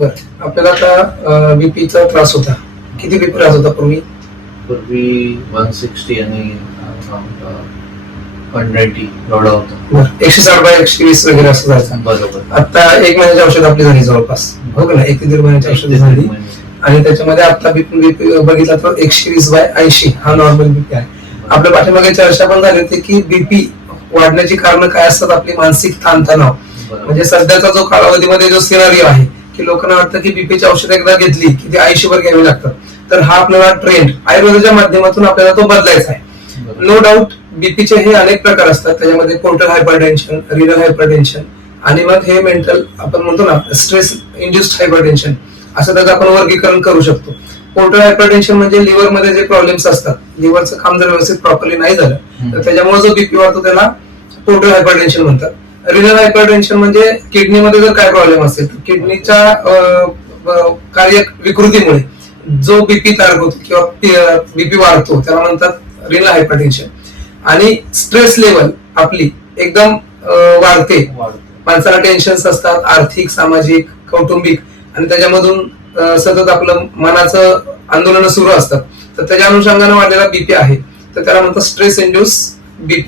बरं, आपल्याला आता बीपीचा त्रास होता. किती बीपी त्रास होता पूर्वी? पूर्वी 160 आणि 180 एवढा होता. बरं, 160/120 वगैरे असं जायचं. बरोबर. आता 1 महिन्याची औषध आपली झाली जवळपास, हो का नाही? 1 ते 1.5 महिन्याची औषध झाली आणि त्याच्यामध्ये आता बीपी बघितला तर 120/80 हा नॉर्मल बीपी आहे. आपल्या पाठीमागे चर्चा पण झाली होती की बीपी वाढण्याची कारण काय असतात? आपली मानसिक ताणतणाव. म्हणजे सध्याचा जो कालावधीमध्ये जो सिनारिओ आहे की लोकांना वाटतं की बीपीची औषध एकदा घेतली की ती आयुष्यभर घ्यावी लागतात. तर हा आपल्याला ट्रेंड आयुर्वेदाच्या माध्यमातून आपल्याला तो बदलायचा आहे. नो डाऊट बीपीचे हे अनेक प्रकार असतात. त्याच्यामध्ये पोर्टल हायपरटेन्शन, रिनल हायपरटेन्शन आणि मग हे मेंटल आपण म्हणतो ना स्ट्रेस इंड्युस्ड हायपरटेन्शन, असं त्याचं आपण वर्गीकरण करू शकतो. पोर्टल हायपरटेन्शन म्हणजे लिव्हर मध्ये जे प्रॉब्लेम्स असतात, लिव्हरचं काम जर व्यवस्थित प्रॉपरली नाही झालं तर त्याच्यामुळे जो बीपी वाढतो त्याला पोर्टल हायपरटेन्शन म्हणतात. रिनल हायपरटेन्शन म्हणजे किडनीमध्ये जर काय प्रॉब्लेम असेल तर किडनीच्या कार्य विकृतीमुळे जो बीपी तयार होतो किंवा बीपी वाढतो त्याला म्हणतात रिनल हायपरटेन्शन. आणि स्ट्रेस लेवल आपली एकदम वाढते, माणसाला टेन्शन्स असतात आर्थिक, सामाजिक, कौटुंबिक आणि त्याच्यामधून सतत आपलं मनाचं आंदोलन सुरू असतात, तर त्याच्या अनुषंगाने वाढलेला बीपी आहे तर त्याला म्हणतात स्ट्रेस इंड्यूस बीपी.